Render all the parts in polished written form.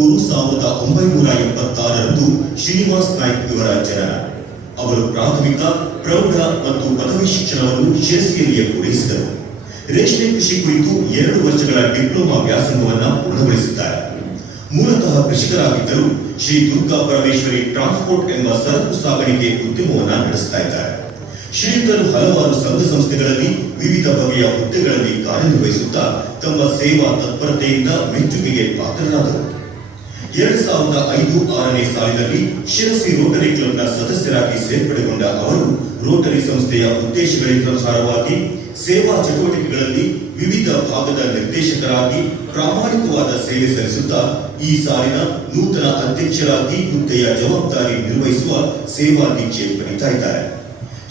1976ರಂದು ಶ್ರೀನಿವಾಸ್ ನಾಯ್ಕ್ ಇವರ ಜನನ. ಅವರು ಪ್ರಾಥಮಿಕ, ಪ್ರೌಢ ಮತ್ತು ಪದವಿ ಶಿಕ್ಷಣವನ್ನು ಶಿರಸಿಯಲ್ಲಿಯೇ ಪೂರೈಸಿದರು. ರೇಷ್ಮೆ ಕೃಷಿ ಕುರಿತು 2 ವರ್ಷಗಳ ಡಿಪ್ಲೊಮಾ ವ್ಯಾಸಂಗವನ್ನು ಪೂರ್ಣಗೊಳಿಸಿದ್ದಾರೆ. ಮೂಲತಃ ಕೃಷಿಕರಾಗಿದ್ದರೂ ಶ್ರೀ ದುರ್ಗಾ ಪರಮೇಶ್ವರಿ ಟ್ರಾನ್ಸ್ಪೋರ್ಟ್ ಎಂಬ ಸರಕು ಸಾಗಾಣಿಕೆ ಉದ್ಯಮವನ್ನು ನಡೆಸ್ತಾ ಇದ್ದಾರೆ. ಶ್ರೀಯುತರು ಹಲವಾರು ಸಂಘ ಸಂಸ್ಥೆಗಳಲ್ಲಿ ವಿವಿಧ ಬಗೆಯ ಹುದ್ದೆಗಳಲ್ಲಿ ಕಾರ್ಯನಿರ್ವಹಿಸುತ್ತಾ ತಮ್ಮ ಸೇವಾ ತತ್ಪರತೆಯಿಂದ ಮೆಚ್ಚುಗೆಗೆ ಪಾತ್ರರಾದರು. 2005-6ನೇ ಸಾಲಿನಲ್ಲಿ ಶಿರಸಿ ರೋಟರಿ ಕ್ಲಬ್ನ ಸದಸ್ಯರಾಗಿ ಸೇರ್ಪಡೆಗೊಂಡ ಅವರು ರೋಟರಿ ಸಂಸ್ಥೆಯ ಉದ್ದೇಶಗಳಿಗನುಸಾರವಾಗಿ ಸೇವಾ ಚಟುವಟಿಕೆಗಳಲ್ಲಿ ವಿವಿಧ ಭಾಗದ ನಿರ್ದೇಶಕರಾಗಿ ಪ್ರಾಮಾಣಿಕವಾದ ಸೇವೆ ಸಲ್ಲಿಸುತ್ತಾ ಈ ಸಾಲಿನ ನೂತನ ಅಧ್ಯಕ್ಷರಾಗಿ ಹುದ್ದೆಯ ಜವಾಬ್ದಾರಿ ನಿರ್ವಹಿಸುವ ಸೇವಾ ದೀಕ್ಷೆ ಪಡೆಯುತ್ತಾ ಇದ್ದಾರೆ.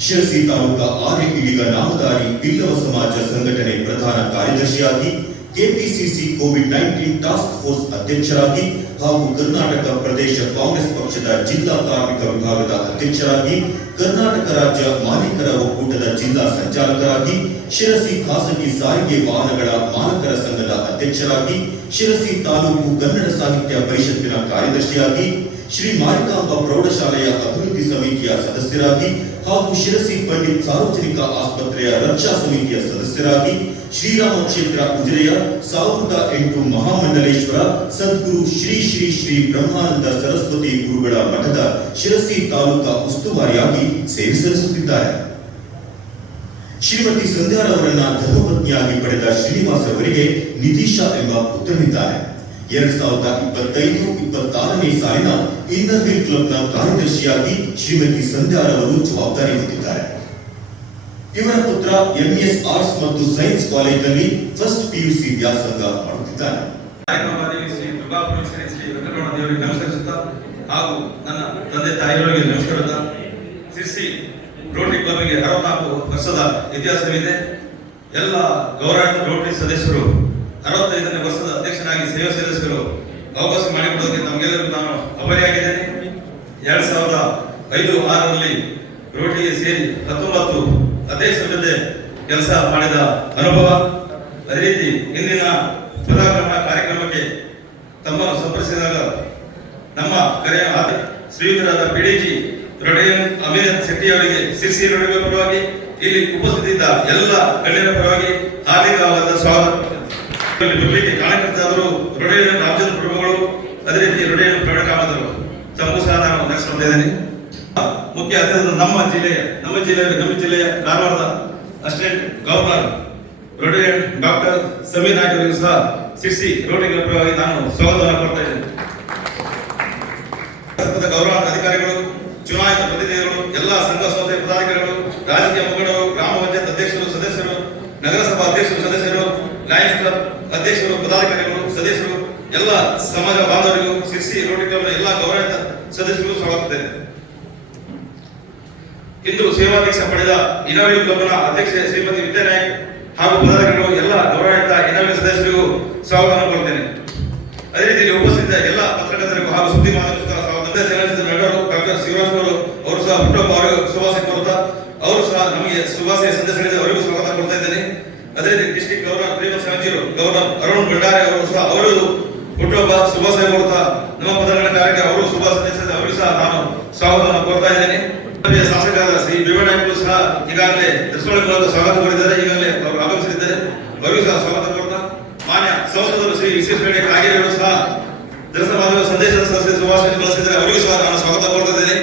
ಶಿರಸಿ ತಾಲೂಕಾ ಆರ್ಯ ಈಡಿಗ ನಾಮಧಾರಿ ಬಿಲ್ಲವ ಸಮಾಜ ಸಂಘಟನೆ ಪ್ರಧಾನ ಕಾರ್ಯದರ್ಶಿಯಾಗಿ, ಕೆಪಿಸಿಸಿ ಕೋವಿಡ್-19 ಟಾಸ್ಕ್ ಫೋರ್ಸ್ ಅಧ್ಯಕ್ಷರಾಗಿ ಹಾಗೂ ಕರ್ನಾಟಕ ಪ್ರದೇಶ ಕಾಂಗ್ರೆಸ್ ಪಕ್ಷದ ಜಿಲ್ಲಾ ಕಾರ್ಮಿಕ ವಿಭಾಗದ ಅಧ್ಯಕ್ಷರಾಗಿ, ಕರ್ನಾಟಕ ರಾಜ್ಯ ಮಾಲೀಕರ ಒಕ್ಕೂಟದ ಜಿಲ್ಲಾ ಸಂಚಾಲಕರಾಗಿ, ಶಿರಸಿ ಖಾಸಗಿ ಸಾರಿಗೆ ವಾಹನಗಳ ಮಾಲಕರ ಸಂಘದ ಅಧ್ಯಕ್ಷರಾಗಿ, ಶಿರಸಿ ತಾಲೂಕು ಕನ್ನಡ ಸಾಹಿತ್ಯ ಪರಿಷತ್ತಿನ ಕಾರ್ಯದರ್ಶಿಯಾಗಿ, ಶ್ರೀ ಮಾರಿಕಾಂಬ ಪ್ರೌಢಶಾಲೆಯ ಅಭಿವೃದ್ಧಿ ಸಮಿತಿಯ ಸದಸ್ಯರಾಗಿ ಹಾಗೂ ಶಿರಸಿ ಪಂಡಿತ್ ಸಾರ್ವಜನಿಕ ಆಸ್ಪತ್ರೆಯ ರಕ್ಷಾ ಸಮಿತಿಯ ಸದಸ್ಯರಾಗಿ, ಶ್ರೀರಾಮ ಕ್ಷೇತ್ರ ಉಜಿರೆಯ 1008 ಮಹಾಮಂಡಲೇಶ್ವರ ಸದ್ಗುರು ಶ್ರೀ ಶ್ರೀ ಶ್ರೀ ಬ್ರಹ್ಮಾನಂದ ಸರಸ್ವತಿ ಗುರುಗಳ ಮಠದ ಶಿರಸಿ ತಾಲೂಕಾ ಉಸ್ತುವಾರಿಯಾಗಿ ಸೇವೆ ಸಲ್ಲಿಸುತ್ತಿದ್ದಾರೆ. ಶ್ರೀಮತಿ ಸಂಧ್ಯಾರವರನ್ನ ಧರ್ಮಪತ್ನಿಯಾಗಿ ಪಡೆದ ಶ್ರೀನಿವಾಸ್ ಅವರಿಗೆ ನಿತೀಶಾ ಎಂಬ ಪುತ್ರನಿದ್ದಾರೆ. 2025-26ನೇ ಸಾಲಿನ ಇನ್ನರ್ ವೀಲ್ ಕ್ಲಬ್ನ ಕಾರ್ಯದರ್ಶಿಯಾಗಿ ಶ್ರೀಮತಿ ಸಂಧ್ಯಾರವರು ಜವಾಬ್ದಾರಿ ಹೊಂದಿದ್ದಾರೆ. ಇವರ ಪುತ್ರ ಎಂಎಸ್ ಆರ್ಟ್ಸ್ ಮತ್ತು ಸೈನ್ಸ್ ಕಾಲೇಜಿನಲ್ಲಿ ಫಸ್ಟ್ ಪಿಯುಸಿ ವ್ಯಾಸಂಗ ಮಾಡುತ್ತಿದ್ದಾರೆ. ಹಾಗೂ ನನ್ನ ತಂದೆ ತಾಯಿಗಳಿಗೆ ನಮಸ್ಕರಿಸುತ್ತಾ, ಶಿರಸಿ ರೋಟರಿ ಕ್ಲಬ್ಗೆ 64 ವರ್ಷದ ಇತಿಹಾಸವಿದೆ. ಎಲ್ಲ ಗೌರವಾನ್ವಿತ ರೋಟರಿ ಸದಸ್ಯರು 65ನೇ ವರ್ಷದ ಅಧ್ಯಕ್ಷನಾಗಿ ಸೇವೆ ಸಲ್ಲಿಸಲು ಅವಕಾಶ ಮಾಡಿಕೊಡೋದಕ್ಕೆ ನಮಗೆಲ್ಲರಿಗೂ ನಾನು ಅಭಾರಿಯಾಗಿದ್ದೇನೆ. 2005-6ರಲ್ಲಿ ರೋಟರಿಗೆ ಸೇರಿ 19 ಅಧ್ಯಕ್ಷರ ಜೊತೆ ಕೆಲಸ ಮಾಡಿದ ಅನುಭವ. ಅದೇ ರೀತಿ ಇಂದಿನ ಪದಾರ್ಪಣಾ ಕಾರ್ಯಕ್ರಮಕ್ಕೆ ತಮ್ಮನ್ನು ಸಂಪರ್ಕಿಸಿದಾಗ ನಮ್ಮ ಕರೆಯ ಶ್ರೀಯುತರಾದ ಪಿಡಿಜಿ ರೊಡೆಯನ್ ಅಮೀರತ್ ಶೆಟ್ಟಿ ಅವರಿಗೆ ಶಿರಸಿ ರೋಟರಿ ಪರವಾಗಿ, ಇಲ್ಲಿ ಉಪಸ್ಥಿತಿದ್ದ ಎಲ್ಲ ಗಣ್ಯರ ಪರವಾಗಿ ಹಾರ್ದಿಕವಾದ ಸ್ವಾಗತ. ಕಾರಣಕರ್ತರಾದರು ರೊಡೆಯನ್ ರಾಮಚಂದ್ರ ಪ್ರಭುಗಳು, ಅದೇ ರೀತಿ ರೊಡೆಯನ್ ಪ್ರವೀಣ ಕಾಮದರು ತಮಗೂ ಸಹ ನಾನು ನಡೆಸ್ಕೊಳ್ತಾ ಇದ್ದೇನೆ. ಮುಖ್ಯ ಅತಿಥಿಗಳು ನಮ್ಮ ಜಿಲ್ಲೆಯ ಕಾರವಾರದ assistant governor Rotarian doctor Sameer Naik ಅವರಿಗೂ ಸಹ ಶಿರಸಿ ರೋಟರಿ ಪರವಾಗಿ ನಾನು ಸ್ವಾಗತವನ್ನು ಕೊಡ್ತಾ ಇದ್ದೇನೆ. ಗೌರವ ಅಧಿಕಾರಿಗಳು, ಚುನಾಯಿತ ಪ್ರತಿನಿಧಿಗಳು, ಎಲ್ಲ ಸಂಘ ಸಂಸ್ಥೆ ಪದಾಧಿಕಾರಿಗಳು, ರಾಜಕೀಯ ಮುಖಂಡರು, ಗ್ರಾಮ ಪಂಚಾಯತ್ ಅಧ್ಯಕ್ಷರು, ಸದಸ್ಯರು, ನಗರಸಭಾ ಅಧ್ಯಕ್ಷರು, ಸದಸ್ಯರು, ಲಯನ್ಸ್ ಕ್ಲಬ್ ಅಧ್ಯಕ್ಷರು, ಪದಾಧಿಕಾರಿಗಳು, ಸದಸ್ಯರು, ಎಲ್ಲ ಸಮಾಜ ಬಾಂಧವರಿಗೂ ಶಿರಸಿ ರೋಟರಿ ಕ್ಲಬ್ನ ಎಲ್ಲ ಗೌರವಿತ ಸದಸ್ಯರಿಗೂ ಸ್ವಾಗತಿಸುತ್ತೇನೆ. ಇಂದು ಸೇವಾಧ್ಯಕ್ಷ ಪಡೆದ ಇನ್ನರ್ ಕ್ಲಬ್ನ ಅಧ್ಯಕ್ಷೆ ಶ್ರೀಮತಿ ವಿದ್ಯಾನಾಯ್ಕ್ ಹಾಗೂ ಪದಾಧಿಕಾರಿಗಳು, ಎಲ್ಲ ಗೌರವಿತ ಇನ್ನರ್ ಸದಸ್ಯರಿಗೂ ಸ್ವಾಗತವನ್ನು ಕೊಡ್ತೇನೆ. ಅದೇ ರೀತಿ ಉಪಸ್ಥಿತ ಎಲ್ಲ ಪತ್ರಕರ್ತರಿಗೂ ಹಾಗೂ ಸುದ್ದಿ ಮಾಧ್ಯಮದ ಸ್ವಾಗತ. ಚಲನಚಿತ್ರ ನಟರು ಡಾಕ್ಟರ್ ಶಿವರಾಜ್ ಅವರು ಸಹ ಹುಟ್ಟುಹಬ್ಬ ಅವರಿಗೂ ಶುಭಾಶಯ ಕೊಡ್ತಾ, ಅವರು ಸಹ ನಮಗೆ ಶುಭಾಶಯ ಸಂದೇಶಗಳಿದೆ, ಅವರಿಗೂ ಸ್ವಾಗತ ಕೊಡ್ತಾ ಇದ್ದೇನೆ. ಅದೇ ರೀತಿ ಡಿಸ್ಟ್ರಿಕ್ಟ್ ಗವರ್ನರ್ ಪ್ರೇಮ ಸಂಜೀರು, ಗವರ್ನರ್ ಅರುಣ್ ಭಂಡಾರಿ ಅವರು ಸಹ ಅವರು ಹುಟ್ಟುಹಬ್ಬ ಶುಭಾಶಯ ಕೊಡ್ತಾ, ನಮ್ಮ ಪದಗಳ ಕಾರ್ಯಕ್ಕೆ ಅವರು ಶುಭ ಸಂದೇಶ, ಅವರಿಗೂ ಸಹ ನಾನು ಸ್ವಾಗತವನ್ನು ಕೊಡ್ತಾ ಇದ್ದೇನೆ. ಶಾಸಕರಾದ ಶ್ರೀ ಬಿವನಾಯ್ಕರು ಸಹ ಈಗಾಗಲೇ ದರ್ಶನ ಮೂಲಕ ಸ್ವಾಗತ ಕೊಟ್ಟಿದ್ದಾರೆ, ಈಗಾಗಲೇ ಅವರು ಆಗಮಿಸಿದ್ದಾರೆ, ಅವರಿಗೂ ಸಹ ಸ್ವಾಗತ ಕೊಡ್ತಾ, ಮಾನ್ಯ ಸಂಸದರು ಶ್ರೀ ವಿಶ್ವೇಶ್ವರಯ್ಯ ಕಾಗೇರಿಯವರು ಸಹ ಜನಸಮಾಜದ ಸಂದೇಶದ ಸಂಸ್ಥೆ ಶುಭಾಶಯ ಬಳಸಿದ್ದಾರೆ, ಅವರಿಗೂ ಸಹ ನಾನು ಸ್ವಾಗತ ಕೊಡ್ತಾ ಇದ್ದೇನೆ.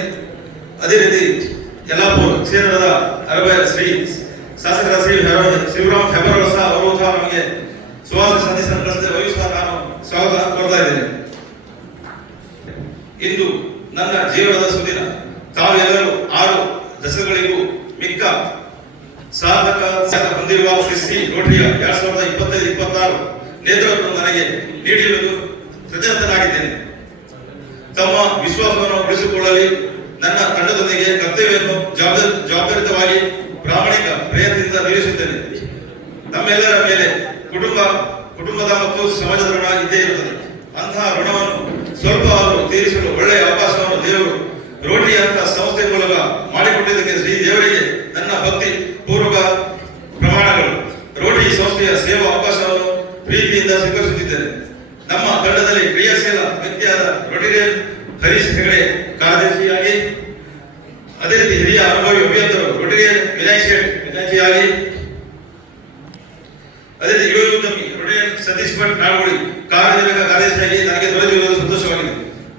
ಅದೇ ರೀತಿ ಯಲ್ಲಾಪುರ ಕ್ಷೇತ್ರದ ಶ್ರೀ ಶಾಸಕರ ಶ್ರೀ ಶಿವರಾಮ್ ಹೆಬ್ಬಾರ್ ಅವರು ಸಹ ನಮಗೆ ಸುವಾಸ ಸಂದೇಶ ಕಳಿಸಿದ್ದಾರೆ, ಅವರಿಗೂ ಸಹ ನಾನು ಸ್ವಾಗತ ಕೊಡ್ತಾ ಇದ್ದೇನೆ. ಇಂದು ನನ್ನ ಜೀವನದ ಸುದಿನ. ತಾವೆಲ್ಲರೂ 6 ದಶಕಗಳಿಗೂ ಮಿಕ್ಕ ಸಾಧಕ ಹೊಂದಿರುವ ಶಿರಸಿ ರೋಟರಿಯ 2025-26 ನೇತೃತ್ವ ನನಗೆ ನೀಡಿರುವುದು ಕೃತಜ್ಞನಾಗಿದ್ದೇನೆ. ತಮ್ಮ ವಿಶ್ವಾಸವನ್ನು ಉಳಿಸಿಕೊಳ್ಳಲಿ ನನ್ನ ತಂಡದೊಂದಿಗೆ ಕರ್ತವ್ಯವನ್ನು ಜವಾಬ್ದಾರಿತವಾಗಿ ಪ್ರಾಮಾಣಿಕ ಪ್ರಯತ್ನದಿಂದ ನಿರ್ವಹಿಸುತ್ತೇನೆ. ನಮ್ಮೆಲ್ಲರ ಮೇಲೆ ಕುಟುಂಬದ ಮತ್ತು ಸಮಾಜದ ಋಣ ಇದ್ದೇ ಇರುತ್ತದೆ. ಅಂತಹ ಋಣವನ್ನು ಸ್ವಲ್ಪ ಆದರೂ ತೀರಿಸಲು ಒಳ್ಳೆಯ ಅವಕಾಶವನ್ನು ದೇವರು ರೋಟರಿ ಅಂತ ಸಂಸ್ಥೆ ಮೂಲಕ ಮಾಡಿಕೊಟ್ಟಿದ್ದಕ್ಕೆ ಶ್ರೀ ದೇವರಿಗೆ ನನ್ನ ಭಕ್ತಿ ಪೂರ್ವಕ ಪ್ರಮಾಣಗಳು. ರೋಟರಿ ಸಂಸ್ಥೆಯ ಸೇವಾ ಅವಕಾಶವನ್ನು ಪ್ರೀತಿಯಿಂದ ಸ್ವೀಕರಿಸುತ್ತಿದ್ದೇನೆ. ನಮ್ಮ ತಂಡದಲ್ಲಿ ಕ್ರಿಯಾಶೀಲ ವ್ಯಕ್ತಿ ರೊಟೇರಿಯನ್ ಹರೀಶ್ ಹೆಗಡೆ ಕಾರ್ಯದರ್ಶಿಯಾಗಿ, ಅದೇ ರೀತಿ ಹಿರಿಯ ಅನುಭವಿ ಅಭಿಯಂತರು ರೊಟೇರಿಯನ್ ವಿನಾಯಕ್ ಶೇಟ್ ವಿನಾಯಕಿಯಾಗಿ, ಅದೇ ರೀತಿ ಯುವ ಉದ್ಯಮಿ ರೊಟೇರಿಯನ್ ಸತೀಶ್ ಭಟ್ ನಾಲ್ಗುಡಿ ಕಾರ್ಯನಿರ್ವಾಹಕ ಕಾರ್ಯದರ್ಶಿಯಾಗಿ ನನಗೆ ದೊರೆತಿರುವುದು ಸಂತೋಷವಾಗಿದೆ.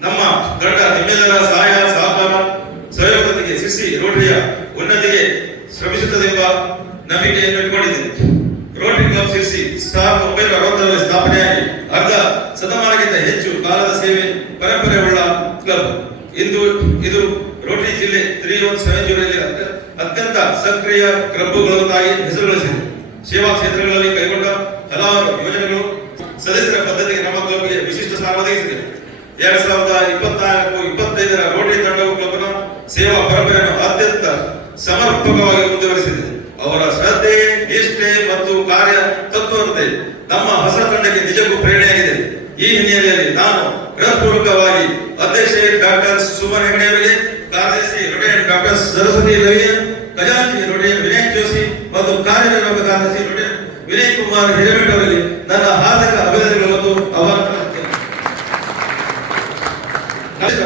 ನಮ್ಮ ತಂಡ ನಿಮ್ಮೆಲ್ಲರ ಸಹಾಯ ಸಹಕಾರ ಸಹಯೋಗದೊಂದಿಗೆ ಸಿಸಿ ರೋಟರಿಯ ಉನ್ನತಿಗೆ ಶ್ರಮಿಸುತ್ತದೆ ಎಂಬ ನಂಬಿಕೆಯನ್ನು ಇಟ್ಟುಕೊಂಡಿದ್ದೇನೆ. ರೋಟರಿ ಕ್ಲಬ್ ಸಿರ್ಸಿ 1960ರಲ್ಲಿ ಸ್ಥಾಪನೆಯಾಗಿ ಅರ್ಧ ಶತಮಾನಕ್ಕಿಂತ ಹೆಚ್ಚು ಕಾಲದ ಸೇವೆ ಪರಂಪರೆಯುಳ್ಳ ಕ್ಲಬ್. ಇಂದು ಇದು ರೋಟರಿ ಜಿಲ್ಲೆ 3170ರಲ್ಲಿ ಅತ್ಯಂತ ಸಕ್ರಿಯ ಕ್ಲಬ್ಗಳಾಗಿ ಹೆಸರು ಗಳಿಸಿದೆ. ಸೇವಾ ಕ್ಷೇತ್ರಗಳಲ್ಲಿ ಕೈಗೊಂಡ ಹಲವಾರು ಯೋಜನೆಗಳು ಸದಸ್ಯರ ಪದ್ಧತಿಗೆ ನಮ್ಮ ಕ್ಲಬ್ಗೆ ವಿಶಿಷ್ಟ ಸ್ಥಾನ ಒದಗಿಸಿದೆ. 2024-25ರ ರೋಟರಿ ತಂಡವು ಕ್ಲಬ್ನ ಸೇವಾ ಪರಂಪರೆಯನ್ನು ಅತ್ಯಂತ ಸಮರ್ಪಕವಾಗಿ ಮುಂದುವರಿಸಿದೆ. ಅವರ ಶ್ರದ್ಧೆ, ನಿಷ್ಠೆ ಮತ್ತು ಕಾರ್ಯ ತತ್ಪರತೆ ನಮ್ಮ ಹೊಸ ತಂಡಕ್ಕೆ ನಿಜಕ್ಕೂ ಪ್ರೇರಣೆಯಾಗಿದೆ. ಈ ಹಿನ್ನೆಲೆಯಲ್ಲಿ ನಾನು ಹೃತ್ಪೂರ್ವಕವಾಗಿ ಅಧ್ಯಕ್ಷೆ ಡಾಕ್ಟರ್ ಸುಮನ್ ಹೆಗಡೆ ಅವರಿಗೆ, ಕಾರ್ಯದರ್ಶಿ ರೊಟೇರಿಯನ್ ಡಾಕ್ಟರ್ ಸರಸ್ವತಿ ರವಿಯನ್, ಖಜಾಂಚಿ ರೊಟೇರಿಯನ್ ವಿನಾಯಕ್ ಜೋಶಿ ಮತ್ತು ಕಾರ್ಯನಿರ್ವಾಹಕ ಕಾರ್ಯದರ್ಶಿ ರೊಟೇರಿಯನ್ ವಿನಯ್ ಕುಮಾರ್ ಹಿರೇಮಠ ಅವರಿಗೆ ನನ್ನ ಹಾರ್ದಿಕ ಅಭಿನಂದನೆಗಳು ಮತ್ತು ಆಹ್ವಾನ.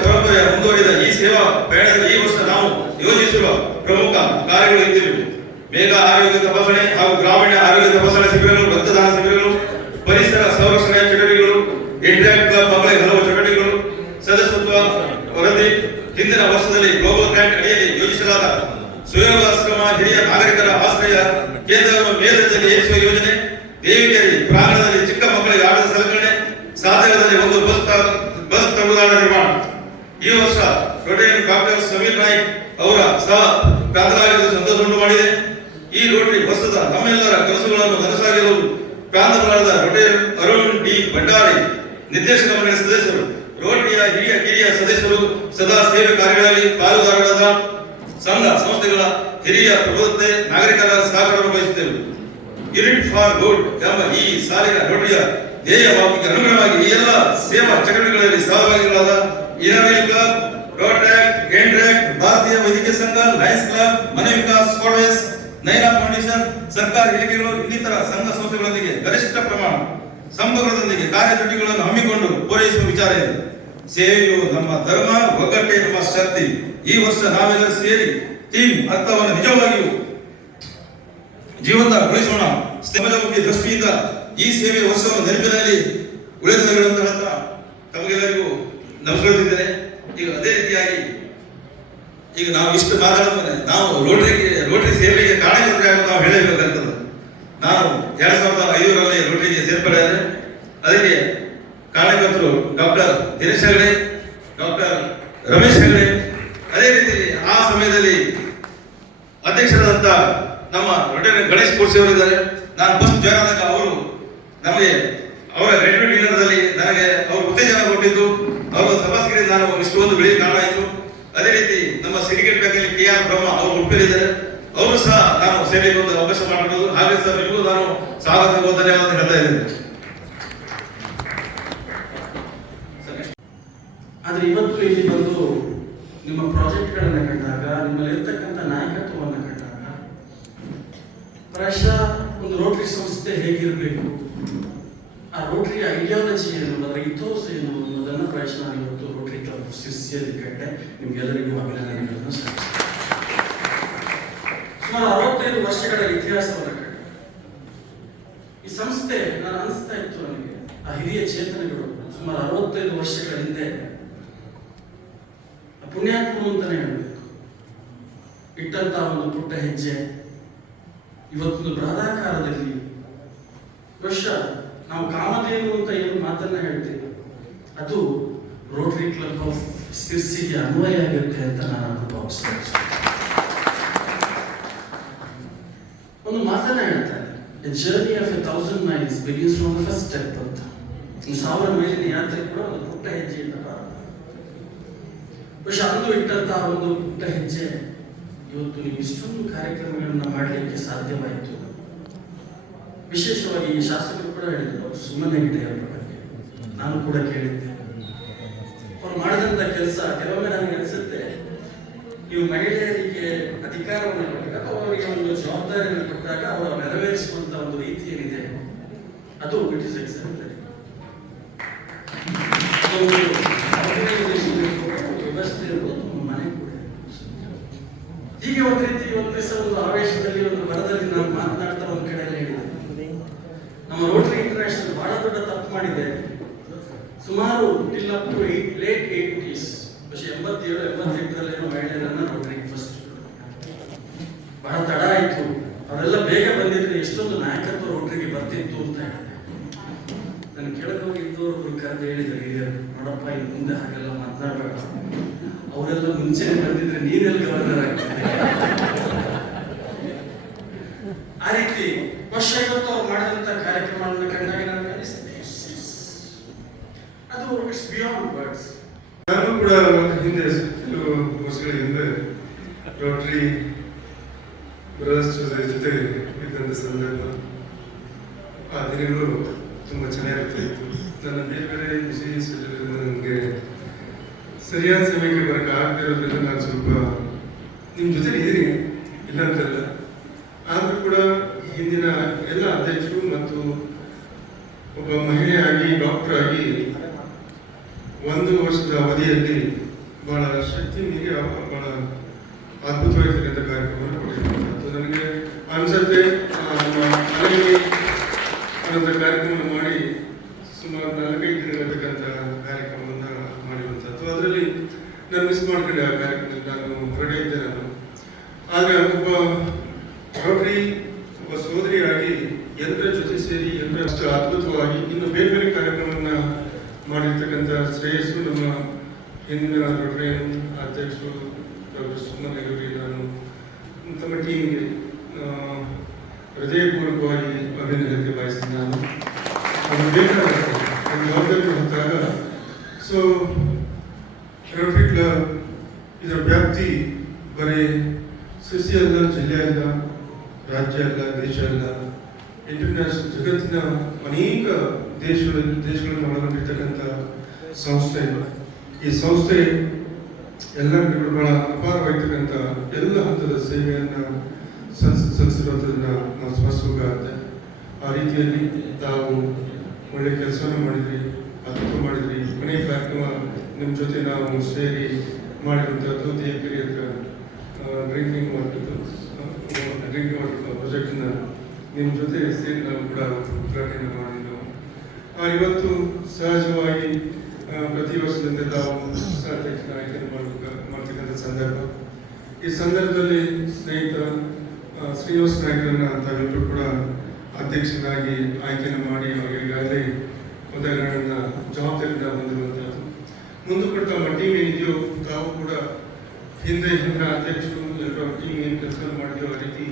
ಪರಂಪರೆಯ ಮುಂದುವರಿದ ಈ ಸೇವಾ ಪಯಣದಲ್ಲಿ ಈ ವರ್ಷ ನಾವು ಯೋಜಿಸಿರುವ ಪ್ರಮುಖ ಕಾರ್ಯಗಳು ಇದ್ದಿವೆ. ಮೇಘ ಆರೋಗ್ಯ ತಪಾಸಣೆ ಹಾಗೂ ಗ್ರಾಮೀಣ ಆರೋಗ್ಯ ತಪಾಸಣೆ ಶಿಬಿರಗಳು, ರಕ್ತದಾನ ಶಿಬಿರಗಳು, ಪರಿಸರ ಸಂರಕ್ಷಣೆಯ ಚಟುವಟಿಕೆಗಳು, ಇಂಟರ್ನೆಟ್ ಕ್ಲಬ್ ಮಕ್ಕಳಿಗೆ ಹಲವು ಚಟುವಟಿಕೆಗಳು, ಸದಸ್ಯತ್ವ ವರದಿ, ಹಿಂದಿನ ವರ್ಷದಲ್ಲಿ ಗ್ಲೋಬಲ್ ಗ್ರಾಂಟ್ ಅಡಿಯಲ್ಲಿ ಯೋಜಿಸಲಾದ ಸುಯೋಗಾಶ್ರಮ ಹಿರಿಯ ನಾಗರಿಕರ ಆಶ್ರಯ ಕೇಂದ್ರವನ್ನು ಮೇಲ್ದರ್ಜೆಗೆ ಏರಿಸುವ ಯೋಜನೆ, ದೇವಿಕೆರೆ ಪ್ರಾಂಗಣದಲ್ಲಿ ಚಿಕ್ಕ ಮಕ್ಕಳಿಗೆ ಆಟದ ಸಲಕರಣೆ, ಸಾಧಕದಲ್ಲಿ ಒಂದು ಬಸ್ ತಂಗುದಾಣ ನಿರ್ಮಾಣ. ಈ ವರ್ಷ ರೊಟೇರಿಯನ್ ಡಾಕ್ಟರ್ ಸಮೀರ್ ನಾಯ್ಕ್ ಅವರ ಸಹ ಪ್ರಾಂತರಾಗಿರುವುದು ಸಂತೋಷ ಉಂಟು ಮಾಡಿದೆ. ಈ ರೋಟರಿ ವರ್ಷದ ನಮ್ಮೆಲ್ಲರ ಕನಸುಗಳನ್ನು ನನಸಾಗಿರುವುದು ಪ್ರಾಂತಗಳಾದ ರೊಟೇರಿಯನ್ ಅರುಣ್ ಡಿ ಭಂಡಾರಿ, ನಿರ್ದೇಶಕ ಮಂಡಳಿ ಸದಸ್ಯರು, ರೋಟರಿಯ ಹಿರಿಯ ಕಿರಿಯ ಸದಸ್ಯರು, ಸದಾ ಸೇವೆ ಕಾರ್ಯಗಳಲ್ಲಿ ಪಾಲುದಾರರಾದ ಸಂಘ ಸಂಸ್ಥೆಗಳ ಹಿರಿಯ ಪ್ರಬುದ್ಧತೆ, ನಾಗರಿಕರ ಸಹಕಾರವನ್ನು ಬಯಸುತ್ತೇವೆ. ಯೂನಿಟ್ ಫಾರ್ ಗುಡ್ ಎಂಬ ಈ ಸಾಲಿನ ರೋಟರಿಯ ಧ್ಯೇಯ ವಾಕ್ಯಕ್ಕೆ ಅನುಗುಣವಾಗಿ ಈ ಎಲ್ಲ ಸೇವಾ ಚಟುವಟಿಕೆಗಳಲ್ಲಿ ಸಹಭಾಗಿಗಳಾದ ಇನೋವೇಲ್ ಕ್ಲಬ್, ರೋಟ್ರಾಕ್ಟ್, ಎಂಡ್ರಾಕ್ಟ್, ಭಾರತೀಯ ವೈದ್ಯಕೀಯ ಸಂಘ, ಲಯನ್ಸ್ ಕ್ಲಬ್, ಮನೆ ವಿಕಾಸ್ ಫಾರ್ವೇಸ್, ನೈನಾ ಫೌಂಡೇಶನ್, ಸರ್ಕಾರಿ ಇಲಾಖೆಗಳು ಇನ್ನಿತರ ಸಂಘ ಸಂಸ್ಥೆಗಳೊಂದಿಗೆ ಗರಿಷ್ಠ ಪ್ರಮಾಣ ಸಂಪರ್ಕದೊಂದಿಗೆ ಕಾರ್ಯಚಟುವಟಿಕೆಗಳನ್ನು ಹಮ್ಮಿಕೊಂಡು ಪೂರೈಸುವ ವಿಚಾರ ಇದೆ. ಸೇವೆಯು ನಮ್ಮ ಧರ್ಮ, ಒಗ್ಗಟ್ಟೆ ನಮ್ಮ ಶಕ್ತಿ. ಈ ವರ್ಷ ನಾವೆಲ್ಲರೂ ಸೇರಿ ಟೀಮ್ ಅರ್ಥವನ್ನು ನಿಜವಾಗಿಯೂ ಜೀವಂತಗೊಳಿಸೋಣ. ಸಮಾಜಮುಖಿ ದೃಷ್ಟಿಯಿಂದ ಈ ಸೇವೆ ವರ್ಷವನ್ನು ನೆನಪಿನಲ್ಲಿ ಉಳಿದಿರುವಂತಹ ತಮಗೆಲ್ಲರಿಗೂ ನಮಸ್ಕರಿಸಿದ್ದೇನೆ. ಈಗ ಅದೇ ರೀತಿಯಾಗಿ ಈಗ ನಾವು ಇಷ್ಟು ಮಾತಾಡಿದ್ರೆ ನಾವು ರೋಟರಿ ಸೇವೆಗೆ ಕಾರಣಕರ್ತರಾಗಿ ನಾವು ಹೇಳಬೇಕಾಗ್ತದೆ. ನಾನು 2005ರಲ್ಲಿ ರೋಟರಿಗೆ ಸೇರ್ಪಡೆಯಾದೆ. ಅದಕ್ಕೆ ಕಾರಣಕರ್ತರು ಡಾಕ್ಟರ್ ದಿನೇಶ್ ಹೆಗಡೆ, ಡಾಕ್ಟರ್ ರಮೇಶ್ ಹೆಗಡೆ, ಅದೇ ರೀತಿ ಆ ಸಮಯದಲ್ಲಿ ಅಧ್ಯಕ್ಷರಾದಂಥ ನಮ್ಮ ರೊಟೇರಿಯನ್ ಗಣೇಶ್ ಕೋರ್ಸಿ ಅವರಿದ್ದಾರೆ. ನಾನು ಫಸ್ಟ್ ಜಾಯ್ನ್ ಆದಾಗ ಅವರು ನಮಗೆ ಅವರ ರೆಡ್ಮಿಟ್ ಡಿನ್ನರ್ದಲ್ಲಿ ನನಗೆ ಅವರು ಉತ್ತೇಜನ ಕೊಟ್ಟಿದ್ದು, ಅವರ ಸಭಾಸ್ಕರಿ ನಾನು ಇಷ್ಟೊಂದು ಬೆಳೆಯ ಕಾರಣ ಆಯಿತು. ಅದೇ ರೀತಿ ನಮ್ಮ ಸಿಂಡಿಕೇಟ್ ಬ್ಯಾಂಕಲ್ಲಿ KR ಬ್ರಹ್ಮ ಅವರು ಉಡುಪಿಯಲ್ಲಿದ್ದಾರೆ. ಅವರು ಸಹ ನಾನು ಸೇವೆಗೆ ಒಂದು ಅವಕಾಶ ಮಾಡಿಕೊಡೋದು. ಹಾಗೆ ಸರ್ ನಿಮಗೂ ನಾನು ಸ್ವಾಗತ ಧನ್ಯವಾದ ಹೇಳ್ತಾ ಇದ್ದೇನೆ. ಆದರೆ ಇವತ್ತು ಇಲ್ಲಿ ಬಂದು ನಿಮ್ಮ ಪ್ರಾಜೆಕ್ಟ್ಗಳನ್ನು ಕಂಡಾಗ, ನಿಮ್ಮಲ್ಲಿರ್ತಕ್ಕಂಥ ನಾಯಕತ್ವವನ್ನು ಕಂಡಾಗ, ಪ್ರಾಯಶಃ ಒಂದು ರೋಟರಿ ಸಂಸ್ಥೆ ಹೇಗಿರಬೇಕು, ಆ ರೋಟರಿ ಐಡಿಯಾಲಜಿ ಏನು, ಅದರ ಇಥೋಸ್ ಏನು ಅನ್ನೋದನ್ನು ಪ್ರಾಯಶಃ ನಾನು ಇವತ್ತು ರೋಟರಿ ಕ್ಲಬ್ ಸಿರ್ಸಿಯಲ್ಲಿ ಕಂಡೆ. ನಿಮ್ಗೆಲ್ಲರಿಗೂ ಅಭಿನಂದನೆಗಳನ್ನು ಸಲ್ಲಿಸ್ತೇನೆ. ಸುಮಾರು 65 ವರ್ಷಗಳ ಇತಿಹಾಸವನ್ನು ಕಂಡೆ ಈ ಸಂಸ್ಥೆ. ನಾನು ಅನಿಸ್ತಾ ಇತ್ತು ನನಗೆ, ಆ ಹಿರಿಯ ಚೇತನಗಳು ಸುಮಾರು 65 ವರ್ಷಗಳ ಹಿಂದೆ ಪುಣ್ಯಾತ್ಮರು ಅಂತಾನೆ ಹೇಳಬೇಕು, ಇಟ್ಟಂತ ಒಂದು ಪುಟ್ಟ ಹೆಜ್ಜೆ ಇವತ್ತೊಂದು ಬೃಹದಾಕಾರದಲ್ಲಿ ಬಹುಶಃ ನಾವು ಕಾಮಧೇನು ಅಂತ ಏನು ಮಾತನ್ನ ಹೇಳ್ತೀವಿ, ಅದು ರೋಟರಿ ಕ್ಲಬ್ ಆಫ್ ಸಿರ್ಸಿಗೆ ಅನ್ವಯ ಆಗುತ್ತೆ ಅಂತ ನಾನು ಭಾವಿಸ್ತೇನೆ. ಒಂದು ಮಾತನ್ನ ಹೇಳ್ತಾರೆ, A journey of 1000 miles begins from the first step ಅಂತ. 1000 ಮೈಲಿನ ಯಾತ್ರೆ ಕೂಡ ಒಂದು ಪುಟ್ಟ ಹೆಜ್ಜೆಯಿಂದ ಪ್ರಾರಂಭ. ಬಹುಶಃ ಅಂದು ಇಟ್ಟಂತಹ ಒಂದು ಪುಟ್ಟ ಹೆಜ್ಜೆ ಇವತ್ತು ನೀವು ಇಷ್ಟೊಂದು ಕಾರ್ಯಕ್ರಮಗಳನ್ನು ಮಾಡಲಿಕ್ಕೆ ಸಾಧ್ಯವಾಯಿತು. ವಿಶೇಷವಾಗಿ ಈ ಶಾಸಕರು ಕೂಡ ಹೇಳಿದರು, ಅವರು ಸುಮ್ಮನೆ ಹೆಗಡೆ ಅವರ ಬಗ್ಗೆ ನಾನು ಕೂಡ ಕೇಳಿದ್ದೆ. ಅವರು ಮಾಡಿದಂಥ ಕೆಲಸ ಕೆಲವೊಮ್ಮೆ ನನಗೆ ಅನಿಸುತ್ತೆ, ನೀವು ಮಹಿಳೆಯರಿಗೆ ಅಧಿಕಾರವನ್ನು ಕೊಟ್ಟಾಗ, ಅವರಿಗೆ ಒಂದು ಜವಾಬ್ದಾರಿಯನ್ನು ಕೊಟ್ಟಾಗ ಅವರ ನೆರವೇರಿಸುವಂತ ಒಂದು ರೀತಿ ಏನಿದೆ ಅದು ಇಟ್ ಇಸ್ ಎಕ್ಸೆಪ್ಟರಿ. Till up to late 80s, പക്ഷേ 87-88 ಮಹಿಳೆಯರನ್ನ ರೋಟರಿಗೆ ಫಸ್ಟ್ ಬಹಳ ತಡ ಆಯಿತು. ಅವರೆಲ್ಲ ಬೇಗ ಬಂದಿದ್ರೆ ಎಷ್ಟೊಂದು ನಾಯಕತ್ವ ರೋಟರಿಗೆ ಬರ್ತಿತ್ತು ಅಂತ ಹೇಳಿದೆ. ನಾನು ಕೆಳಗೆ ಇದ್ದವರು ಕರೆದು ಹೇಳಿದ್ರು ಹಿರಿಯರು, ನೋಡಪ್ಪ ಇನ್ನು ಮುಂದೆ ಹಾಗೆಲ್ಲ ಮಾತನಾಡಬೇಡ, ಅವರೆಲ್ಲ ಮುಂಚೆನೆ ಬಂದಿದ್ರೆ ನೀನೆಲ್ಲ ಗವರ್ನರ್ ಆಗ್ತಿದ್ದೆ. ಆ ರೀತಿ ವರ್ಷ ಇವತ್ತು ಅವ್ರು ಮಾಡಿದಂಥ ಕಾರ್ಯಕ್ರಮವನ್ನು ಕಂಡಾಗ ನನಗೆ ಅನಿಸಿದೆ ಅದು ಇಟ್ಸ್ ಬಿಯಾಂಡ್ ವರ್ಡ್ಸ್. ನಾನು ಕೂಡ ಹಿಂದೆ ಕೆಲವು ವರ್ಷಗಳ ಹಿಂದೆ ರೋಟರಿ ಬ್ರದರ್ಸ್ ಜೊತೆ ಇದ್ದಂಥ ಸಂದರ್ಭ, ಆ ದಿನಗಳು ತುಂಬ ಚೆನ್ನಾಗಿರ್ತಾ ಇತ್ತು. ನನ್ನ ಬೇರೆ ಬೇರೆ ವಿಷಯ ನನಗೆ ಸರಿಯಾದ ಸಮಯಕ್ಕೆ ಬರೋಕ್ಕೆ ಆಗದೆ ಇರೋದ್ರಿಂದ ನಾನು ಸ್ವಲ್ಪ ನಿಮ್ಮ ಜೊತೆ ಇದ್ದೀನಿ, ಇಲ್ಲ ಅಂತಲ್ಲ. ಆದರೂ ಕೂಡ ಹಿಂದಿನ ಎಲ್ಲ ಅಧ್ಯಕ್ಷರು ಮತ್ತು ಒಬ್ಬ ಮಹಿಳೆಯಾಗಿ ಡಾಕ್ಟರ್ ಆಗಿ 1 ವರ್ಷದ ಅವಧಿಯಲ್ಲಿ ಬಹಳ ಶಕ್ತಿ ಮೀರಿ ಬಹಳ ಅದ್ಭುತವಾಗಿರ್ತಕ್ಕಂಥ ಕಾರ್ಯಕ್ರಮವನ್ನು ಕೊಟ್ಟಿರುವಂಥದ್ದು ನನಗೆ ಅನಿಸುತ್ತೆ. ಅನ್ನೋಂಥ ಕಾರ್ಯಕ್ರಮವನ್ನು ಮಾಡಿ ಸುಮಾರು 4-5 ದಿನಗಳಿರ್ತಕ್ಕಂಥ ಕಾರ್ಯಕ್ರಮವನ್ನು ಮಾಡಿರುವಂಥದ್ದು. ಅದರಲ್ಲಿ ನಾನು ಮಿಸ್ ಮಾಡ್ಕೊಂಡೆ. ಆ ಕಾರ್ಯಕ್ರಮದಲ್ಲಿ ನಾನು ಹೊರಗಡೆ ಇದ್ದೆ. ಆದರೆ ಒಬ್ಬ ರೋಟರಿ ಒಬ್ಬ ಸೋದರಿಯಾಗಿ ಎಲ್ಲರ ಜೊತೆ ಸೇರಿ ಎಲ್ಲರ ಅಷ್ಟು ಅದ್ಭುತವಾಗಿ ಇನ್ನು ಬೇರೆ ಬೇರೆ ಕಾರ್ಯಕ್ರಮವನ್ನು ಮಾಡಿರ್ತಕ್ಕಂಥ ಶ್ರೇಯಸ್ಸು ನಮ್ಮ ಹಿಂದಿನ ರೋಟರಿ ಅಧ್ಯಕ್ಷರು ಡಾಕ್ಟರ್ ಸುಮನ್ ನೆಗರಿ, ನಾನು ತಮ್ಮ ಟೀಮ್ಗೆ ಹೃದಯಪೂರ್ವಕವಾಗಿ ಅಭಿನಂದನೆ ಬಯಸ್ತೀನಿ. ನಾನು ಬೇಕಾಗುತ್ತೆ ಜವಾಬ್ದಾರಿ ಹೊತ್ತಾಗ ಸೊ ರೋಟರಿ ಕ್ಲಬ್ ಇದರ ವ್ಯಾಪ್ತಿ ಬರೀ ಸಿಸಿ ಅಲ್ಲ, ಜಿಲ್ಲೆ ಅಲ್ಲ, ರಾಜ್ಯ ಅಲ್ಲ, ದೇಶ ಅಲ್ಲ, ಇಂಟರ್ನ್ಯಾಷನಲ್ ಜಗತ್ತಿನ ಅನೇಕ ದೇಶಗಳನ್ನು ಒಳಗೊಂಡಿರ್ತಕ್ಕಂಥ ಸಂಸ್ಥೆ. ಈ ಸಂಸ್ಥೆ ಎಲ್ಲ ಬಹಳ ಅಪಾರವಾಗಿರ್ತಕ್ಕಂಥ ಎಲ್ಲ ಹಂತದ ಸೇವೆಯನ್ನು ಸಲ್ಲಿಸಿರೋದನ್ನ ನಾವು ಸ್ಮರಿಸಬೇಕಾಗುತ್ತೆ. ಆ ರೀತಿಯಲ್ಲಿ ತಾವು ಒಳ್ಳೆ ಕೆಲಸವನ್ನು ಮಾಡಿದ್ರಿ, ಅದ್ಭುತ ಮಾಡಿದ್ರಿ. ಮನೆ ಕಾರ್ಯಕ್ರಮ ನಿಮ್ಮ ಜೊತೆ ನಾವು ಸೇರಿ ಮಾಡಿರುವಂಥದ್ದು ದೇವಗಿರಿ ಹತ್ರ ಡ್ರಿಂಕಿಂಗ್ ವಾಟರ್ ಪ್ರಾಜೆಕ್ಟ್ನ ನಿಮ್ಮ ಜೊತೆ ಸೇರಿ ನಾವು ಕೂಡ ಉದ್ಘಾಟನೆ ಮಾಡಿದ್ದೆವು. ಇವತ್ತು ಸಹಜವಾಗಿ ಪ್ರತಿ ವರ್ಷದಂತೆ ತಾವು ಅಧ್ಯಕ್ಷರ ಆಯ್ಕೆಯನ್ನು ಮಾಡ್ತಕ್ಕಂಥ ಸಂದರ್ಭ. ಈ ಸಂದರ್ಭದಲ್ಲಿ ಸ್ನೇಹಿತ ಶ್ರೀನಿವಾಸ ನಾಯ್ಕರನ್ನ ತಾವೆಲ್ಲರೂ ಕೂಡ ಅಧ್ಯಕ್ಷನಾಗಿ ಆಯ್ಕೆಯನ್ನು ಮಾಡಿ ಅವರಿಗೆ ಈಗಾಗಲೇ ಮೊದಲನ್ನ ಜವಾಬ್ದಾರಿಯಿಂದ ಹೊಂದಿರುವಂಥದ್ದು. ಮುಂದೆ ಕೂಡ ತಮ್ಮ ಟೀಮ್ ಏನಿದೆಯೋ ತಾವು ಕೂಡ ಹಿಂದೆ ಹಿಂದಿನ ಅಧ್ಯಕ್ಷರು ಎಲ್ಲರ ಟೀಮ್ ಏನು ಕೆಲಸ ಮಾಡಿದೆಯೋ ಆ ರೀತಿ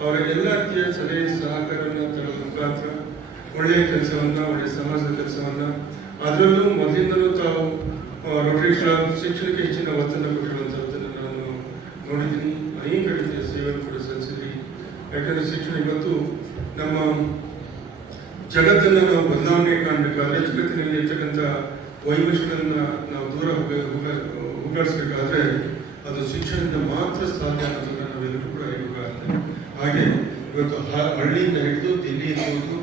ಅವರ ಎಲ್ಲ ರೀತಿಯ ಸಲಹೆ ಸಹಕಾರವನ್ನು ತರುವ ಮುಖಾಂತರ ಒಳ್ಳೆಯ ಕೆಲಸವನ್ನು, ಒಳ್ಳೆಯ ಸಮಾಜದ ಕೆಲಸವನ್ನು, ಅದರಲ್ಲೂ ಮೊದಲಿಂದಲೂ ತಾವು ರೋಟರಿ ಕ್ಲಬ್ ಶಿಕ್ಷಣಕ್ಕೆ ಹೆಚ್ಚಿನ ಒತ್ತನ್ನು ಕೊಟ್ಟಿರುವಂಥದ್ದನ್ನು ನಾನು ನೋಡಿದ್ದೀನಿ. ಅನೇಕ ರೀತಿಯ ಸೇವೆಯನ್ನು ಕೂಡ ಸಲ್ಲಿಸಿದ್ರಿ. ಯಾಕಂದರೆ ಶಿಕ್ಷಣ ಇವತ್ತು ನಮ್ಮ ಜಗತ್ತನ್ನು ನಾವು ಬದಲಾವಣೆ ಕಾಣಬೇಕಾದ್ರೆ, ಜಗತ್ತಿನಲ್ಲಿ ಇರ್ತಕ್ಕಂಥ ವೈಮನಸ್ಯಗಳನ್ನು ನಾವು ದೂರ ಹೋಗಾಡಿಸ್ಬೇಕಾದ್ರೆ ಅದು ಶಿಕ್ಷಣದಿಂದ ಮಾತ್ರ ಸಾಧ್ಯ ಅನ್ನೋದನ್ನು ನಾವೆಲ್ಲರೂ ಕೂಡ ಇರಬೇಕಾಗುತ್ತೆ. ಹಾಗೆ ಇವತ್ತು ಹಳ್ಳಿಯಿಂದ ಹಿಡಿದು ದಿಲ್ಲಿ ಇರ್ಬೋದು,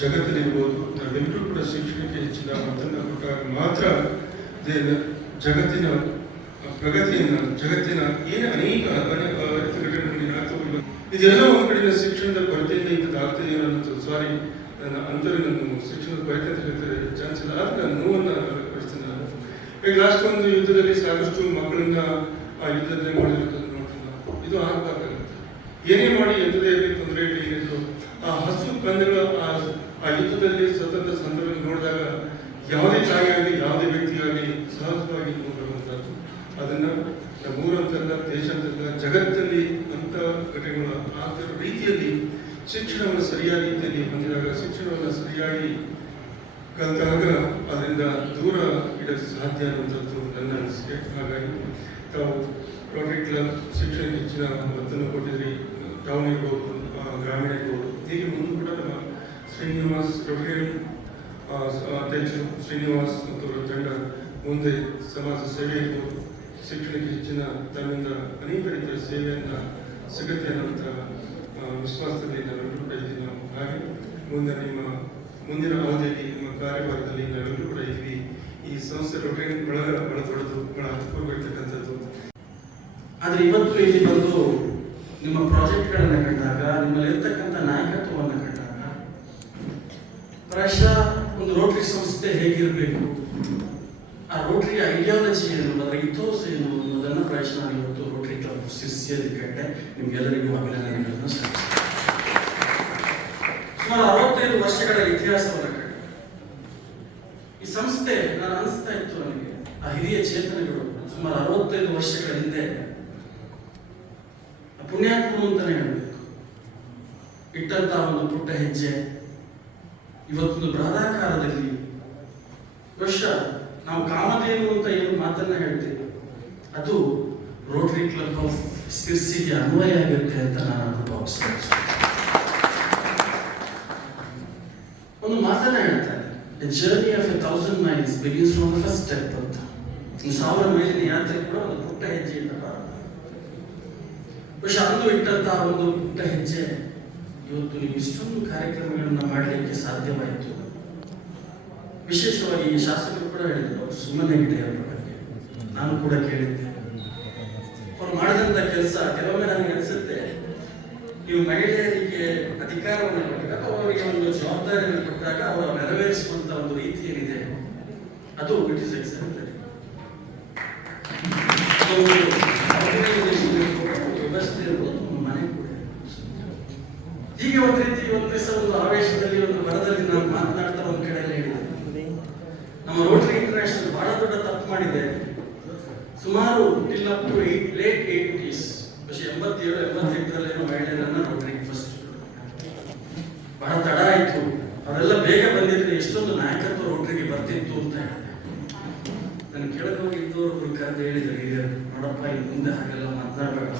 ಜಗತ್ತಲ್ಲಿರ್ಬೋದು, ನಾವೆಲ್ಲರೂ ಕೂಡ ಶಿಕ್ಷಣಕ್ಕೆ ಹೆಚ್ಚಿನ ಒತ್ತನ್ನು ಕೊಟ್ಟಾಗ ಮಾತ್ರ ಜಗತ್ತಿನ ಪ್ರಗತಿಯನ್ನು, ಜಗತ್ತಿನ ಏನು ಅನೇಕ ಘಟನೆಗಳಲ್ಲಿ ಆಗ್ತವೆ. ಇದೆಲ್ಲ ಒಂದು ಕಡೆಯಿಂದ ಶಿಕ್ಷಣದ ಕೊರತೆಯಿಂದ ಇಂಥದ್ದಾಗ್ತದೆ ಅನ್ನೋದು ಸಾರಿ ನನ್ನ ಅಂತರಿನ ಶಿಕ್ಷಣದ ಕೊರತೆ ಅಂತ ಹೇಳ್ತಾರೆ ಚಾನ್ಸ್ ಇಲ್ಲ. ಆದರೆ ನಾನು ನೋವನ್ನು ವ್ಯಕ್ತಪಡಿಸ್ತೀನಿ. ನಾನು ಈಗ ಲಾಸ್ಟ್ ಒಂದು ಯುದ್ಧದಲ್ಲಿ ಸಾಕಷ್ಟು ಮಕ್ಕಳನ್ನ ಆ ಯುದ್ಧದಲ್ಲಿ ಮಾಡಿರೋದನ್ನು ನೋಡ್ತೀನಿ. ಇದು ಆಗಬೇಕಾಗುತ್ತೆ. ಏನೇ ಮಾಡಿ ಎಂಥದೇ ತೊಂದರೆ ಏನಿದ್ರು ಆ ಹಸು ಕಂದಗಳ ಆ ಯುದ್ಧದಲ್ಲಿ ಸ್ವತಂತ್ರ ಸಂದರ್ಭದಲ್ಲಿ ನೋಡಿದಾಗ ಯಾವುದೇ ತಾಯಿ ಆಗಲಿ, ಯಾವುದೇ ವ್ಯಕ್ತಿ ಆಗಲಿ ಸಹಜವಾಗಿ ಬರುವಂಥದ್ದು. ಅದನ್ನು ನಮ್ಮೂರಂತಲ್ಲ, ದೇಶ ಅಂತಲ್ಲ, ಜಗತ್ತಲ್ಲಿ ಅಂಥ ಘಟನೆಗಳು ಆಗ್ತಿರೋ ರೀತಿಯಲ್ಲಿ ಶಿಕ್ಷಣವನ್ನು ಸರಿಯಾದ ರೀತಿಯಲ್ಲಿ ಹೊಂದಿದಾಗ, ಶಿಕ್ಷಣವನ್ನು ಸರಿಯಾಗಿ ಕಲಿತಾಗ ಅದರಿಂದ ದೂರ ಇಡಕ್ಕೆ ಸಾಧ್ಯ ಅನ್ನುವಂಥದ್ದು ನನ್ನ ಅನಿಸಿಕೆ. ಹಾಗಾಗಿ ತಾವು ರೋಟರಿ ಕ್ಲಬ್ ಶಿಕ್ಷಣಕ್ಕೆ ಹೆಚ್ಚಿನ ಒತ್ತನ್ನು ಕೊಟ್ಟಿದ್ರಿ. ಟೌನ್ ಇರ್ಬೋದು, ಗ್ರಾಮೀಣ ಇರ್ಬೋದು, ಹೀಗೆ ಮುಂದೆ ಕೂಡ ನಮ್ಮ ಶ್ರೀನಿವಾಸ್ ರೋಟರಿ ಅಧ್ಯಕ್ಷರು ಶ್ರೀನಿವಾಸ್ ಮತ್ತು ಅವರ ತಂಡ ಮುಂದೆ ಸಮಾಜ ಸೇವೆ ಇರ್ಬೋದು, ಶಿಕ್ಷಣಕ್ಕೆ ಹೆಚ್ಚಿನ ತನ್ನಿಂದ ಅನೇಕ ರೀತಿಯ ಸೇವೆಯನ್ನು ಸಿಗುತ್ತೆ ಅನ್ನುವಂಥ ವಿಶ್ವಾಸದಲ್ಲಿ ನಾವೆಲ್ಲರೂ ಕೂಡ ಇದ್ದೀವಿ. ನಾವು ಹಾಗೆ ಮುಂದಿನ ಅವಧಿಯಲ್ಲಿ ನಿಮ್ಮ ಕಾರ್ಯಭಾರದಲ್ಲಿ ನಾವೆಲ್ಲರೂ ಕೂಡ ಇದ್ವಿ. ಈ ಸಂಸ್ಥೆ ರೋಟರಿ ಬಹಳ ದೊಡ್ಡದು, ಬಹಳ ಅರ್ಥಪೂರ್ವಕವಾಗಿರ್ತಕ್ಕಂಥದ್ದು. ಆದರೆ ಇವತ್ತು ಇಲ್ಲಿ ಬಂದು ನಿಮ್ಮ ಪ್ರಾಜೆಕ್ಟ್ಗಳನ್ನು ಕಂಡಾಗ, ನಿಮ್ಮಲ್ಲಿರ್ತಕ್ಕಂಥ ನಾಯಕತ್ವವನ್ನು ಕಂಡಾಗ, ಪ್ರಾಯಶಃ ಒಂದು ರೋಟರಿ ಸಂಸ್ಥೆ ಹೇಗಿರಬೇಕು, ಆ ರೋಟರಿಯ ಐಡಿಯಾಲಜಿ ಏನು, ಅದರ ಇಥೋಸ್ ಏನು ಅನ್ನೋದನ್ನು ಪ್ರಾಯಶಃ ನಾನು ಇವತ್ತು ರೋಟರಿ ಕ್ಲಬ್ ಶಿರ್ಸಿಯಲ್ಲಿ ಕಟ್ಟೆ. ನಿಮ್ಗೆಲ್ಲರಿಗೂ ಅಭಿನಂದನೆಗಳನ್ನು ಸಲ್ಲಿಸ್ತೇನೆ. ಸುಮಾರು 65 ವರ್ಷಗಳ ಇತಿಹಾಸವನ್ನು ಕಂಡು ಈ ಸಂಸ್ಥೆ, ನಾನು ಅನಿಸ್ತಾ ಇತ್ತು ನನಗೆ, ಆ ಹಿರಿಯ ಚೇತನಗಳು ಸುಮಾರು 65 ವರ್ಷಗಳ ಹಿಂದೆ ಪುಣ್ಯಾತ್ಮರು ಅಂತಾನೆ ಹೇಳಬೇಕು, ಇಟ್ಟಂತ ಒಂದು ಪುಟ್ಟ ಹೆಜ್ಜೆ ಇವತ್ತೊಂದು ಬೃಹದಾಕಾರದಲ್ಲಿ ಬಹುಶಃ ನಾವು ಕಾಮಧೇನು ಅಂತ ಏನು ಮಾತನ್ನ ಹೇಳ್ತೀವಿ, ಅದು ರೋಟರಿ ಕ್ಲಬ್ ಆಫ್ ಶಿರ್ಸಿಗೆ ಅನ್ವಯ ಆಗುತ್ತೆ ಅಂತ ನಾನು ಭಾವಿಸ್ತೇನೆ. ಒಂದು ಮಾತನ್ನ ಹೇಳ್ತಾರೆ, The journey of 1,000 miles begins from the first step ಅಂತ. 1000 ಮೈಲಿನ ಯಾತ್ರೆ ಕೂಡ ಒಂದು ಪುಟ್ಟ ಹೆಜ್ಜೆಯಿಂದ ಪ್ರಾರಂಭ. ಬಹುಶಃ ಅಂದು ಇಟ್ಟಂತಹ ಒಂದು ಪುಟ್ಟ ಹೆಜ್ಜೆ ಇವತ್ತು ನೀವು ಇಷ್ಟೊಂದು ಕಾರ್ಯಕ್ರಮಗಳನ್ನ ಮಾಡಲಿಕ್ಕೆ ಸಾಧ್ಯವಾಯಿತು. ವಿಶೇಷವಾಗಿ ಈ ಶಾಸಕರು ಕೂಡ ಹೇಳಿದರು, ಸುಮ್ಮನೆ ಗಿಡೆಯವರ ಬಗ್ಗೆ ನಾನು ಕೂಡ ಕೇಳಿದ್ದೆ. ಅವ್ರು ಮಾಡಿದಂಥ ಕೆಲಸ ಕೆಲವೊಮ್ಮೆ ನನಗೆ ಅನಿಸುತ್ತೆ, ನೀವು ಮಹಿಳೆಯರಿಗೆ ಅಧಿಕಾರವನ್ನು ಕೊಟ್ಟಾಗ, ಅವರಿಗೆ ಒಂದು ಜವಾಬ್ದಾರಿಯನ್ನು ಕೊಟ್ಟಾಗ ಅವರ ನೆರವೇರಿಸುವಂತ ಒಂದು ರೀತಿ ಏನಿದೆ ಅದು ಇಟ್ ಇಸ್ ಎಕ್ಸಾಂಪಲ್. ವ್ಯವಸ್ಥೆ ಇರುವುದು ಮನೆ ಕೂಡ ಹೀಗೆ ಒಂದು ರೀತಿ ಒಂದು ದಿವಸ ಒಂದು ಆವೇಶದಲ್ಲಿ ಒಂದು ಬರದಲ್ಲಿ ನಾನು ಮಾತನಾಡ್ತಾ ಒಂದು ಕಡೆಯಲ್ಲಿ ಹೇಳಿದೆ, ನಮ್ಮ ರೋಟರಿ ಇಂಟರ್ನ್ಯಾಷನಲ್ ಬಹಳ ದೊಡ್ಡ ತಪ್ಪು ಮಾಡಿದೆ. ಸುಮಾರು till up to late 80s, 87-88 ಮಹಿಳೆಯರನ್ನ ರೋಟರಿಗೆ ಫಸ್ಟ್ ಬಹಳ ತಡ ಆಯಿತು. ಅವರೆಲ್ಲ ಬೇಗ ಬಂದಿದ್ರೆ ಎಷ್ಟೊಂದು ನಾಯಕತ್ವ ರೋಟರಿಗೆ ಬರ್ತಿತ್ತು ಅಂತ ಹೇಳಿದೆ. ನಾನು ಕೆಳಗೋಗಿದ್ದವರು ಕರೆದು ಹೇಳಿದ್ರು, ಹಿರಿಯರು, ನೋಡಪ್ಪ ಇನ್ನು ಮುಂದೆ ಹಾಗೆಲ್ಲ ಮಾತನಾಡಬೇಡ,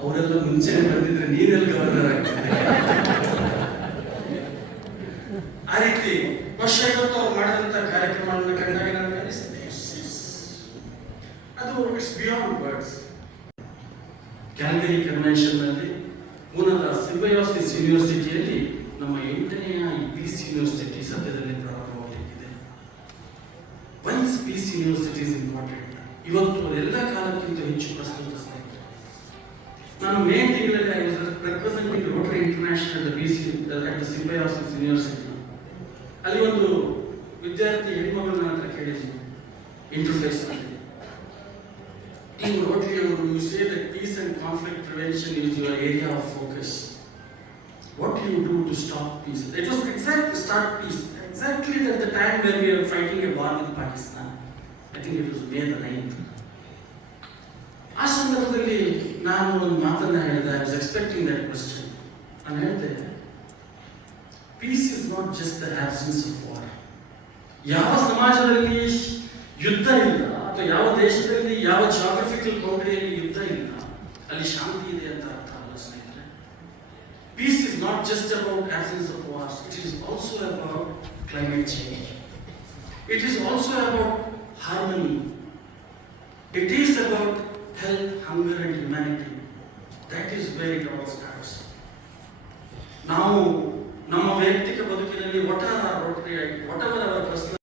ಅವರೆಲ್ಲ ಮುಂಚೆನೆ ಬಂದಿದ್ರೆ ನೀನೆಲ್ಲ ಗವರ್ನರ್ ಆಗ್ತಿದ್ದೆ. ಆ ರೀತಿ ವರ್ಷ ಇವತ್ತು ಅವ್ರು ಮಾಡಿದಂತ ಕಾರ್ಯಕ್ರಮವನ್ನು ಕಂಡಾಗ ನನಗೆ ಅನಿಸುತ್ತೆ, ಅದು it's beyond words. Calgary convention ನಲ್ಲಿ ಮೂಲತಃ ಸಿಂಬಯೋಸಿಸ್ ಯೂನಿವರ್ಸಿಟಿಯಲ್ಲಿ ನಮ್ಮ 8ನೆಯ ಪೀಸ್ ಯೂನಿವರ್ಸಿಟಿ ಸದ್ಯದಲ್ಲಿ ಪ್ರಾರಂಭವಾಗಲಿದೆ. Why is peace university is important? ಇವತ್ತು ಎಲ್ಲ ಕಾಲಕ್ಕಿಂತ ಹೆಚ್ಚು ಪ್ರಸ್ತುತ ಸ್ನೇಹಿತರೆ. ನಾನು ಮೇ ತಿಂಗಳಲ್ಲಿ I was representing Rotary International at the Symbiosis university. ಅಲ್ಲಿ ಒಂದು ವಿದ್ಯಾರ್ಥಿ ಹೆಣ್ಮಗಳು ನನ್ನ ಹತ್ರ ಕೇಳಿದ್ರು ಇಂಟರ್ಫೇಸ್ ನಲ್ಲಿ, ನೀವು ರೋಟರಿ ಅವರು, you say that peace and conflict prevention is your area of focus. What do you do to stop peace? It was exactly start peace. Exactly at the time when we were fighting a war with Pakistan. I think it was May the 9th. ಆ ಸಂದರ್ಭದಲ್ಲಿ ನಾನು ಒಂದು ಮಾತನ್ನ ಹೇಳಿದೆ. I was expecting that question. ನಾನು ಹೇಳಿದೆ, peace is not just the absence of war. ಯಾವ ಸಮಾಜದಲ್ಲಿ ಯುದ್ಧ ಇಲ್ಲ ಅಥವಾ ಯಾವ ದೇಶದಲ್ಲಿ ಯಾವ ಜಾಗ್ರಫಿಕಲ್ ಬೌಂಡರಿಯಲ್ಲಿ ಯುದ್ಧ ಇಲ್ಲ ಅಲ್ಲಿ ಶಾಂತಿ ಇದೆ ಅಂತ ಅರ್ಥ ಅಲ್ಲ ಸ್ನೇಹಿತರೆ. Peace is not just about absence of wars. It is also about climate change. It is also about harmony. It is about health, hunger and humanity. That is where it all starts. ನಾವು ನಮ್ಮ ವೈಯಕ್ತಿಕ ಬದುಕಿನಲ್ಲಿ whatever our personal